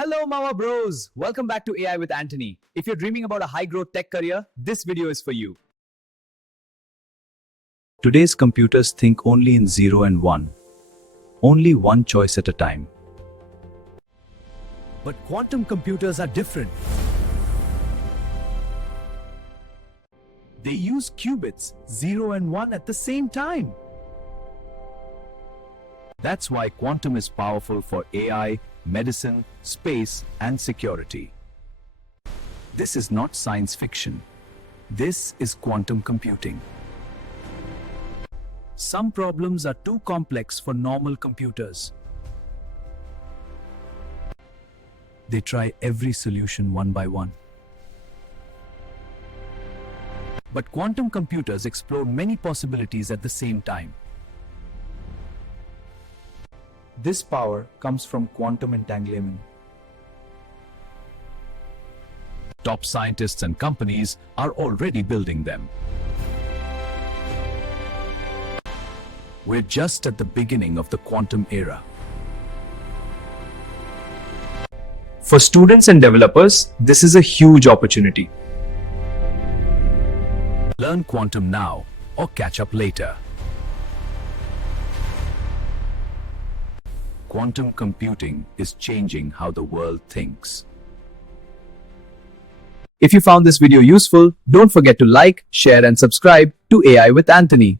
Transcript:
Hello, Mama Bros! Welcome back to AI with Antony. If you're dreaming about a high growth tech career, this video is for you. Today's computers think only in 0 and 1. Only one choice at a time. But quantum computers are different. They use qubits, 0 and 1 at the same time. That's why quantum is powerful for AI, medicine, space, and security. This is not science fiction. This is quantum computing. Some problems are too complex for normal computers. They try every solution one by one. But quantum computers explore many possibilities at the same time. This power comes from quantum entanglement. Top scientists and companies are already building them. We're just at the beginning of the quantum era. For students and developers, this is a huge opportunity. Learn quantum now or catch up later. Quantum computing is changing how the world thinks. If you found this video useful, don't forget to like, share and subscribe to AI with Antony.